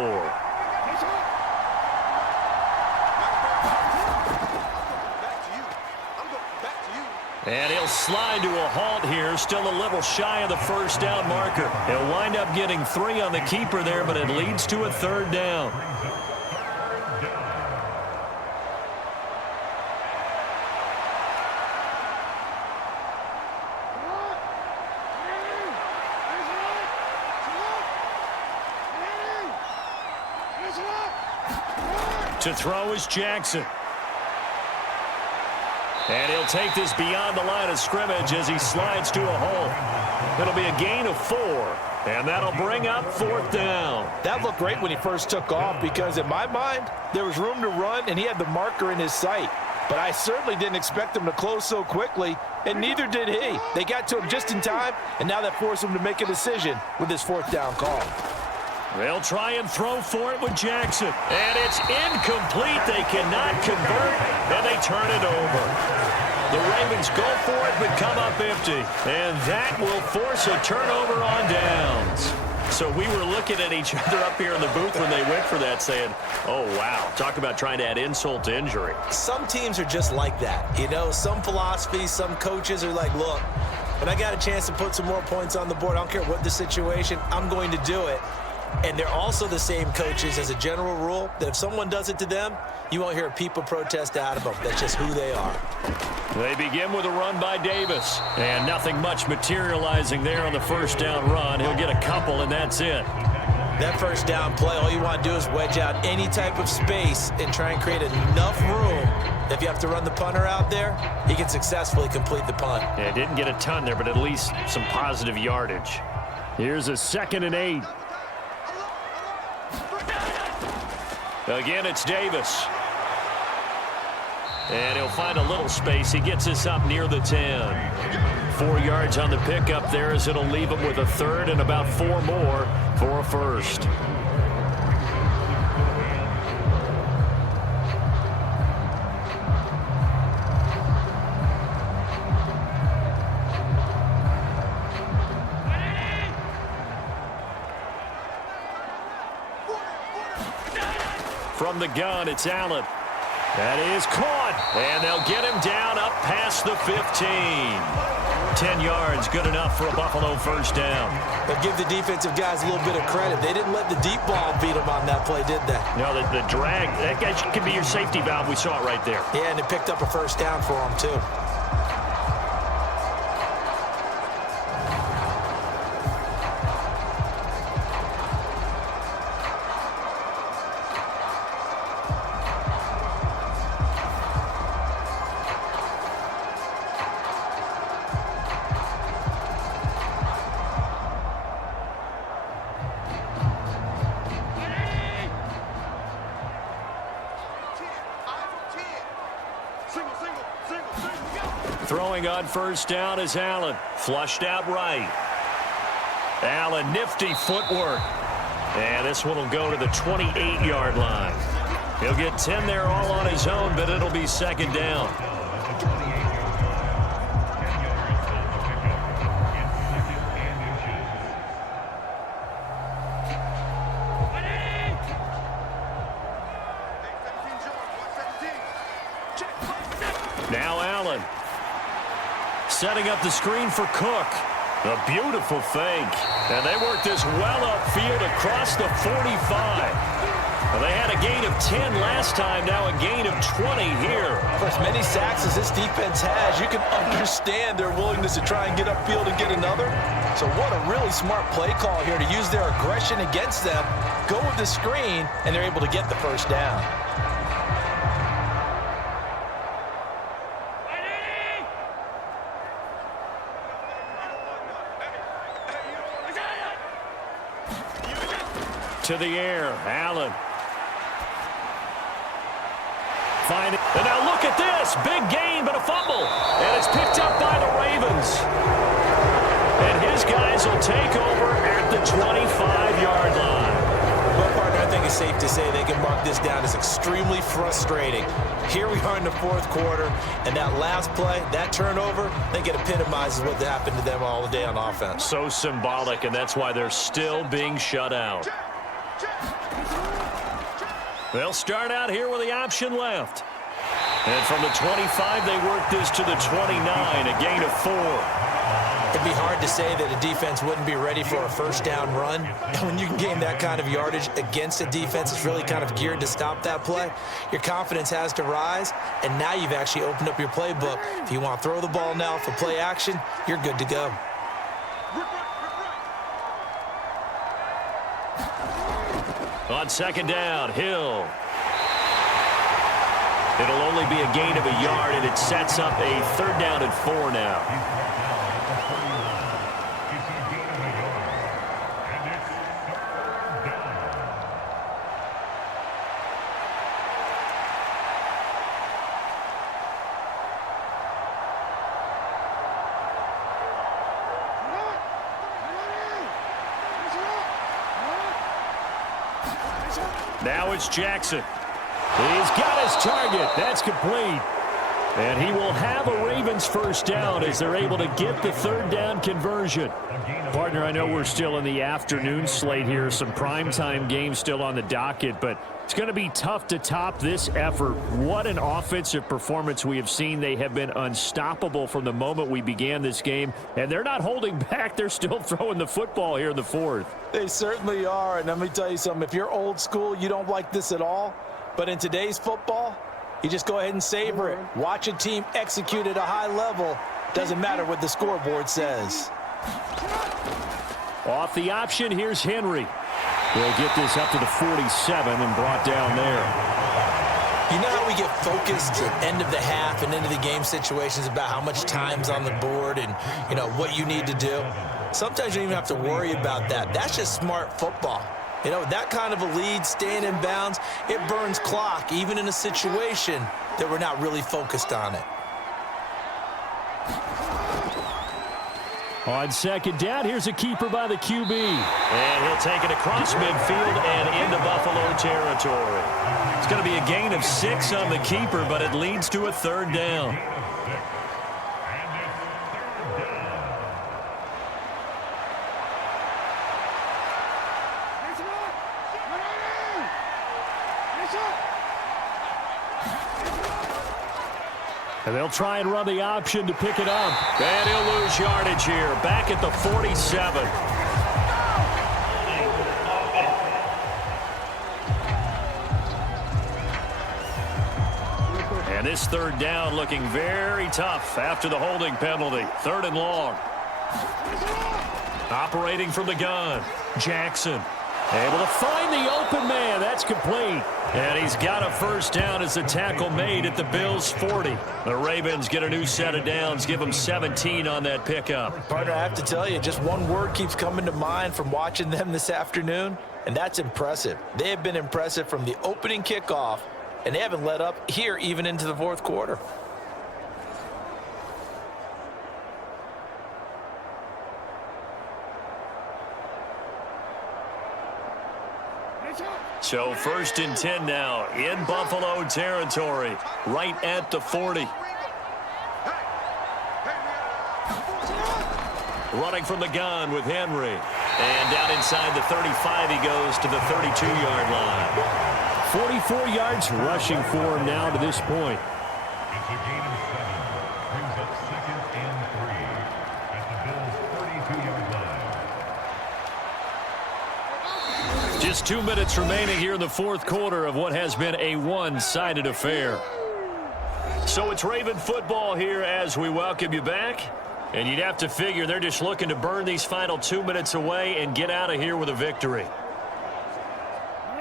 And he'll slide to a halt here, still a little shy of the first down marker. He'll wind up getting 3 on the keeper there, but it leads to a 3rd down. To throw is Jackson. And he'll take this beyond the line of scrimmage as he slides to a hole. It'll be a gain of 4, and that'll bring up 4th down. That looked great when he first took off because, in my mind, there was room to run, and he had the marker in his sight. But I certainly didn't expect him to close so quickly, and neither did he. They got to him just in time, and now that forced him to make a decision with his 4th down call. They'll try and throw for it with Jackson. And it's incomplete. They cannot convert, and they turn it over. The Ravens go for it, but come up empty. And that will force a turnover on downs. So we were looking at each other up here in the booth when they went for that saying, oh, wow, talk about trying to add insult to injury. Some teams are just like that. You know, some philosophies, some coaches are like, look, when I got a chance to put some more points on the board, I don't care what the situation, I'm going to do it. And they're also the same coaches as a general rule that if someone does it to them, you won't hear a people protest out of them. That's just who they are. They begin with a run by Davis. And nothing much materializing there on the first down run. He'll get a couple, and that's it. That first down play, all you want to do is wedge out any type of space and try and create enough room. If you have to run the punter out there, he can successfully complete the punt. Yeah, didn't get a ton there, but at least some positive yardage. Here's a 2nd and 8. Again, it's Davis. And he'll find a little space. He gets us up near the 10. 4 yards on the pickup there as it'll leave him with a 3rd and about 4 more for a 1st. From the gun, it's Allen. That is caught. And they'll get him down up past the 15. 10 yards, good enough for a Buffalo first down. But give the defensive guys a little bit of credit. They didn't let the deep ball beat them on that play, did they? No, the drag, that guy could be your safety valve. We saw it right there. Yeah, and they picked up a first down for them, too. Throwing on first down is Allen. Flushed out right. Allen, nifty footwork. And this one will go to the 28-yard line. He'll get 10 there all on his own, but it'll be 2nd down. Now Allen. Setting up the screen for Cook. A beautiful fake. And they work this well upfield across the 45. Well, they had a gain of 10 last time, now a gain of 20 here. For as many sacks as this defense has, you can understand their willingness to try and get upfield and get another. So what a really smart play call here to use their aggression against them, go with the screen, and they're able to get the first down. To the air, Allen. Find it. And now look at this. Big gain, but a fumble. And it's picked up by the Ravens. And his guys will take over at the 25-yard line. Well, partner, I think it's safe to say they can mark this down as extremely frustrating. Here we are in the fourth quarter, and that last play, that turnover, I think it epitomizes what happened to them all day on offense. So symbolic, and that's why they're still being shut out. They'll start out here with the option left. And from the 25, they work this to the 29, a gain of 4. It'd be hard to say that a defense wouldn't be ready for a first down run. And when you can gain that kind of yardage against a defense that's really kind of geared to stop that play, your confidence has to rise, and now you've actually opened up your playbook. If you want to throw the ball now for play action, you're good to go. On second down, Hill. It'll only be a gain of a yard, and it sets up a third down and 4 now. Now it's Jackson. He's got his target. That's complete. And he will have a Ravens first down as they're able to get the third down conversion. Partner, I know we're still in the afternoon slate here. Some primetime games still on the docket, but it's going to be tough to top this effort. What an offensive performance we have seen. They have been unstoppable from the moment we began this game, and they're not holding back. They're still throwing the football here in the fourth. They certainly are, and let me tell you something. If you're old school, you don't like this at all. But in today's football, you just go ahead and savor it. Watch a team execute at a high level. Doesn't matter what the scoreboard says. Off the option, here's Henry. They'll get this up to the 47 and brought down there. You know how we get focused at end of the half and into the game situations about how much time's on the board and, you know, what you need to do? Sometimes you don't even have to worry about that. That's just smart football. You know, that kind of a lead, staying in bounds, it burns clock, even in a situation that we're not really focused on it. On second down, here's a keeper by the QB. And he'll take it across midfield and into Buffalo territory. It's going to be a gain of 6 on the keeper, but it leads to a third down. And they'll try and run the option to pick it up. And he'll lose yardage here. Back at the 47. And this third down looking very tough after the holding penalty. Third and long. Operating from the gun. Jackson. Able to find the open man. That's complete. And he's got a first down as the tackle made at the Bills' 40. The Ravens get a new set of downs. Give them 17 on that pickup. Partner, I have to tell you, just one word keeps coming to mind from watching them this afternoon, and that's impressive. They have been impressive from the opening kickoff, and they haven't let up here even into the fourth quarter. So first and 10 now in Buffalo territory, right at the 40. Running from the gun with Henry. And down inside the 35 he goes to the 32-yard line. 44 yards rushing for him now to this point. It's a gain of 7. Brings up second and 3 at the Bills' 32-yard line. Just 2 minutes remaining here in the fourth quarter of what has been a one-sided affair. So it's Raven football here as we welcome you back. And you'd have to figure they're just looking to burn these final 2 minutes away and get out of here with a victory.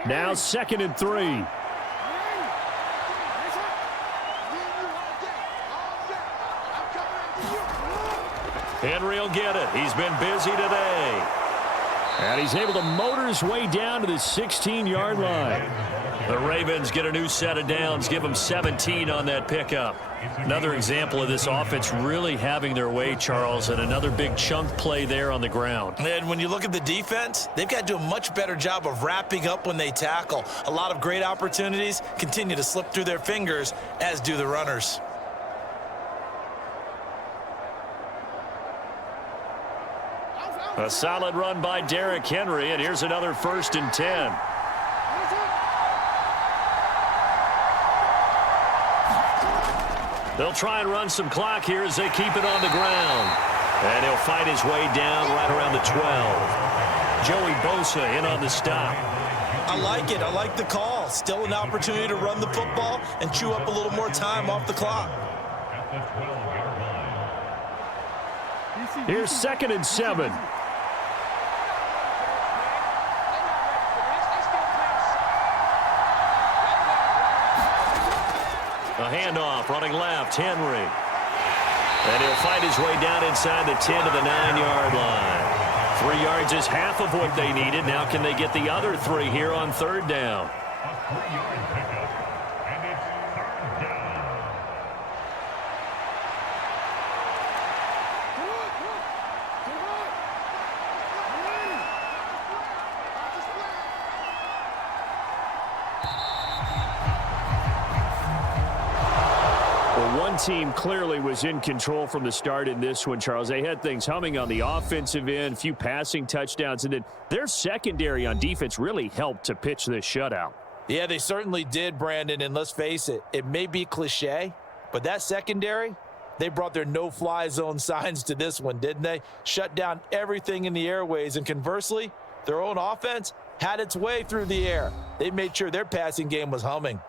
Now 2nd and 3. Henry will get it. He's been busy today. And he's able to motor his way down to the 16-yard line. The Ravens get a new set of downs, give them 17 on that pickup. Another example of this offense really having their way, Charles, and another big chunk play there on the ground. And when you look at the defense, they've got to do a much better job of wrapping up when they tackle. A lot of great opportunities continue to slip through their fingers, as do the runners. A solid run by Derrick Henry, and here's another 1st and 10. They'll try and run some clock here as they keep it on the ground. And he'll fight his way down right around the 12. Joey Bosa in on the stop. I like it. I like the call. Still an opportunity to run the football and chew up a little more time off the clock. Here's 2nd and 7. A handoff, running left, Henry. And he'll fight his way down inside the 10 to the 9-yard line. 3 yards is half of what they needed. Now can they get the other 3 here on 3rd down? A 3-yard pickup, and it's 3rd down. One team clearly was in control from the start in this one, Charles. They had things humming on the offensive end, a few passing touchdowns, and then their secondary on defense really helped to pitch this shutout. Yeah, they certainly did, Brandon, and let's face it, it may be cliche, but that secondary, they brought their no-fly zone signs to this one, didn't they? Shut down everything in the airways, and conversely, their own offense had its way through the air. They made sure their passing game was humming.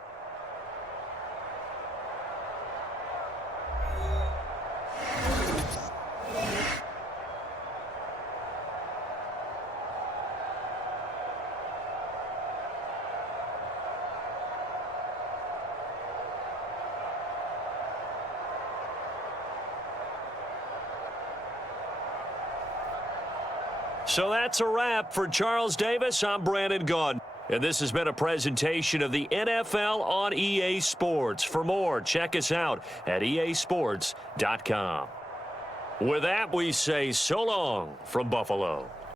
So that's a wrap for Charles Davis. I'm Brandon Gaudin. And this has been a presentation of the NFL on EA Sports. For more, check us out at easports.com. With that, we say so long from Buffalo.